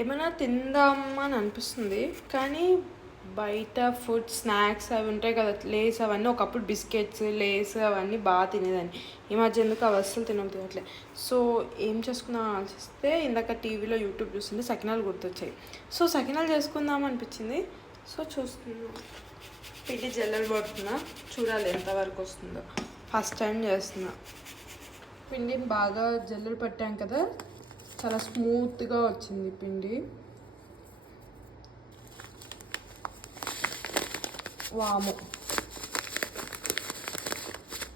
ఏమైనా తిందామని అనిపిస్తుంది, కానీ బయట ఫుడ్ స్నాక్స్ అవి ఉంటాయి కదా, లేస్ అవన్నీ. ఒకప్పుడు బిస్కెట్స్ లేస్ అవన్నీ బాగా తినేదాన్ని. ఈ మధ్య ఎందుకు అవి అస్సలు తినట్లే. సో ఏం చేసుకుందాం ఆలోచిస్తే ఇందాక టీవీలో యూట్యూబ్ చూస్తుంటే సకినాలు గుర్తొచ్చాయి. సో సకినాలు చేసుకుందాం అనిపించింది. సో చూస్తున్నాను, పిండి జల్లెలు పడుతున్నా, చూడాలి ఎంతవరకు వస్తుందో. ఫస్ట్ టైం చేస్తున్నా. పిండిని బాగా జల్లెలు పట్టాం కదా, చాలా స్మూత్గా వచ్చింది పిండి. వాము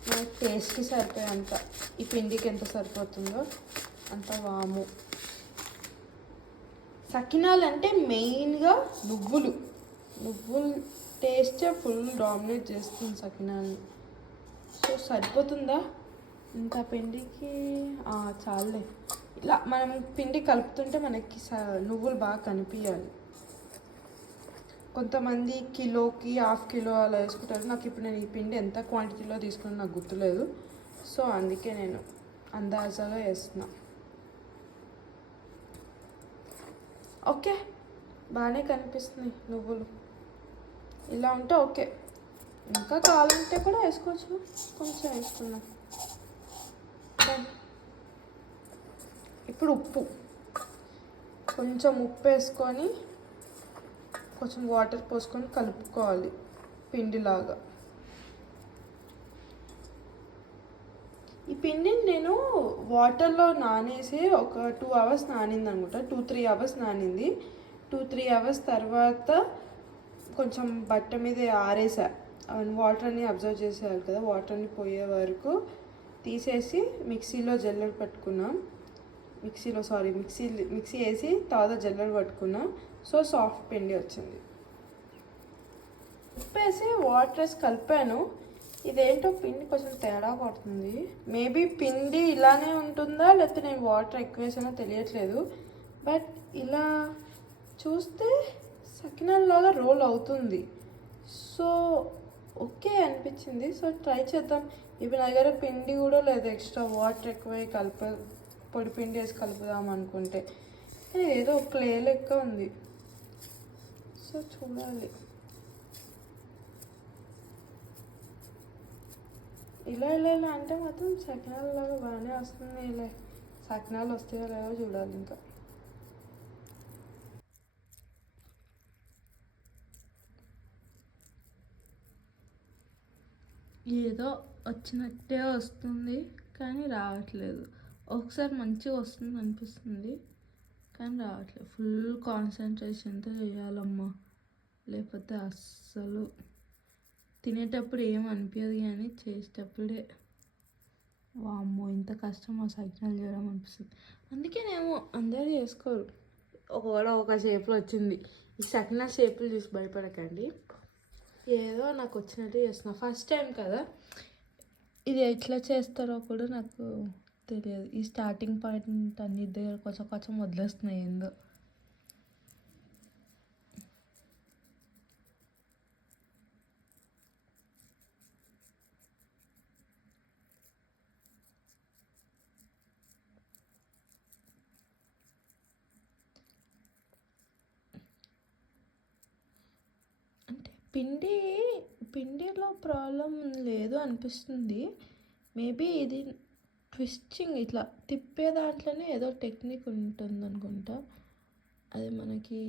మనకి టేస్ట్కి సరిపోయేంత, ఈ పిండికి ఎంత సరిపోతుందో అంత వాము. సకినాలు అంటే మెయిన్గా నువ్వులు టేస్టే ఫుల్ డామినేట్ చేస్తుంది సకినాల్ని. సో సరిపోతుందా ఇంత పిండికి? చాలే. ఇలా మనం పిండి కలుపుతుంటే మనకి నువ్వులు బాగా కనిపించాలి. కొంతమంది కిలోకి హాఫ్ కిలో అలా వేసుకుంటారు. నాకు ఇప్పుడు నేను ఈ పిండి ఎంత క్వాంటిటీలో తీసుకున్నా నాకు గుర్తులేదు. సో అందుకే నేను అందాజాగా వేస్తున్నా. ఓకే, బాగానే కనిపిస్తున్నాయి నువ్వులు. ఇలా ఉంటే ఓకే. ఇంకా కావాలంటే కూడా వేసుకోవచ్చు, కొంచెం వేసుకున్నాం. ఇప్పుడు కొంచెం ఉప్పు వేసుకొని కొంచెం వాటర్ పోసుకొని కలుపుకోవాలి పిండిలాగా. ఈ పిండిని నేను వాటర్లో నానేసి ఒక 2 అవర్స్ నానింది అనుకుంటా. 2-3 అవర్స్ నానింది. 2-3 అవర్స్ తర్వాత కొంచెం బట్ట మీద ఆరేసా. వాటర్ని అబ్జర్వ్ చేసేయాలి కదా, వాటర్ని పోయే వరకు తీసేసి మిక్సీలో జల్లెడ పట్టుకున్నాం. మిక్సీ వేసి తర్వాత జల్లెడ పట్టుకున్నా. సో సాఫ్ట్ పిండి వచ్చింది. ఉప్పు వేసి వాటర్ వేసి కలిపాను. ఇదేంటో పిండి కొంచెం తేడా పడుతుంది. మేబీ పిండి ఇలానే ఉంటుందా లేకపోతే నేను వాటర్ ఎక్కువ వేసానో తెలియట్లేదు. బట్ ఇలా చూస్తే సకినాల్లాగా రోల్ అవుతుంది. సో ఓకే అనిపించింది. సో ట్రై చేద్దాం. ఇప్పుడు నా దగ్గర పిండి కూడా లేదు, ఎక్స్ట్రా వాటర్ ఎక్కువ పొడి పిండి వేసి కలుపుదాం అనుకుంటే. ఏదో క్లే లెక్క ఉంది. సో చూడాలి. ఇలా అంటే మాత్రం సకినాలలాగా బాగానే వస్తుంది. ఇలా సకినాలు వస్తాయో లేవో చూడాలి. ఇంకా ఏదో వచ్చినట్టే వస్తుంది కానీ రావట్లేదు. ఒకసారి మంచిగా వస్తుంది అనిపిస్తుంది కానీ రావట్లేదు. ఫుల్ కాన్సన్ట్రేషన్తో చేయాలమ్మా, లేకపోతే అస్సలు తినేటప్పుడు ఏం అనిపించదు కానీ చేసేటప్పుడే వామ్మో ఇంత కష్టం ఆ సకినాలు చేయడం అనిపిస్తుంది. అందుకే నేను అందరూ చేసుకోరు. ఒకవేళ ఒక షేప్లో వచ్చింది. ఈ సకినా షేపులు చూసి భయపడకండి, ఏదో నాకు వచ్చినట్టు చేస్తున్నా. ఫస్ట్ టైం కదా, ఇది ఎట్లా చేస్తారో కూడా నాకు తెలియదు. ఈ స్టార్టింగ్ పాయింట్ అన్ని దగ్గర కొంచెం వదిలేస్తున్నాయి ఏందో. అంటే పిండిలో ప్రాబ్లం లేదు అనిపిస్తుంది. మేబీ ఇది ట్విస్టింగ్ ఇట్లా తిప్పే దాంట్లోనే ఏదో టెక్నిక్ ఉంటుంది అనుకుంటా. అది మనకి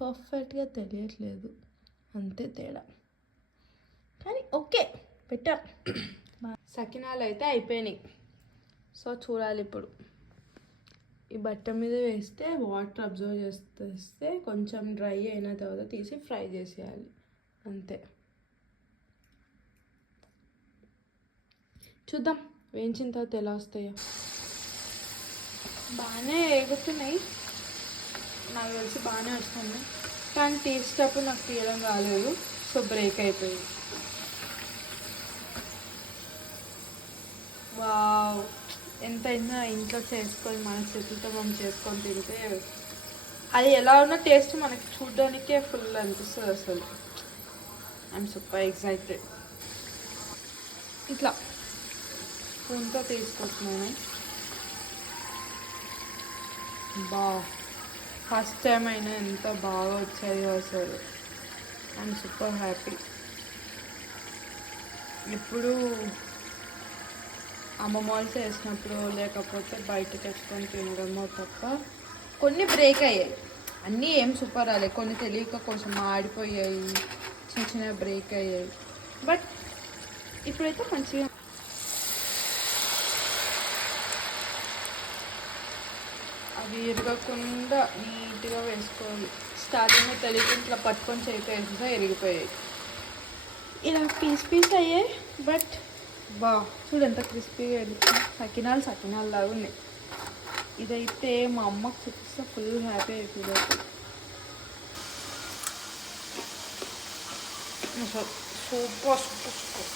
పర్ఫెక్ట్గా తెలియట్లేదు, అంతే తేడా. కానీ ఓకే, బెటర్. సకినాలు అయితే అయిపోయినాయి. సో చూడాలి ఇప్పుడు. ఈ బట్ట మీద వేస్తే వాటర్ అబ్జర్వ్ చేస్తే కొంచెం డ్రై అయిన తర్వాత తీసి ఫ్రై చేసేయాలి, అంతే. చూద్దాం వేయించిన తర్వాత ఎలా వస్తాయో. బాగానే ఎగుతున్నాయి, నాకు తెలిసి బాగానే వస్తుంది. కానీ తీసేటప్పుడు నాకు తీయడం రాలేదు, సో బ్రేక్ అయిపోయింది. వావ్, ఎంతైనా ఇంట్లో చేసుకొని మన చేతులతో మనం చేసుకొని తింటే అది ఎలా ఉన్న టేస్ట్ మనకి చూడడానికే ఫుల్ అనిపిస్తుంది అసలు. I'm super excited. ఇట్లా స్పూన్తో తీసుకొస్తున్నాను. బా ఫస్ట్ టైం అయినా ఎంత బాగా వచ్చాయో అసలు. I'm super happy. ఇప్పుడు అమ్మమ్మ వాళ్ళు చేసినప్పుడు లేకపోతే బయట తెచ్చుకొని తినడమో తప్ప. కొన్ని బ్రేక్ అయ్యాయి, అన్నీ ఏం సూపర్ రాలే, కొన్ని తెలియక కొంచెం ఆడిపోయాయి, చిన్న చిన్న బ్రేక్ అయ్యాయి. బట్ ఇప్పుడైతే మంచిగా. అవి ఇరగకుండా నీట్గా వేసుకోవాలి. స్టార్టింగ్లో తెలియక ఇట్లా పట్టుకొని చేతి వేసినా ఇరిగిపోయాయి. ఇలా పీస్ అయ్యాయి. బట్ బా చూడు ఎంత క్రిస్పీగా వెళ్తుంది. సకినాలు లాగా ఉన్నాయి. ఇదైతే మా అమ్మకి చూపిస్తే ఫుల్ హ్యాపీ అయిపోయింది. Super super super.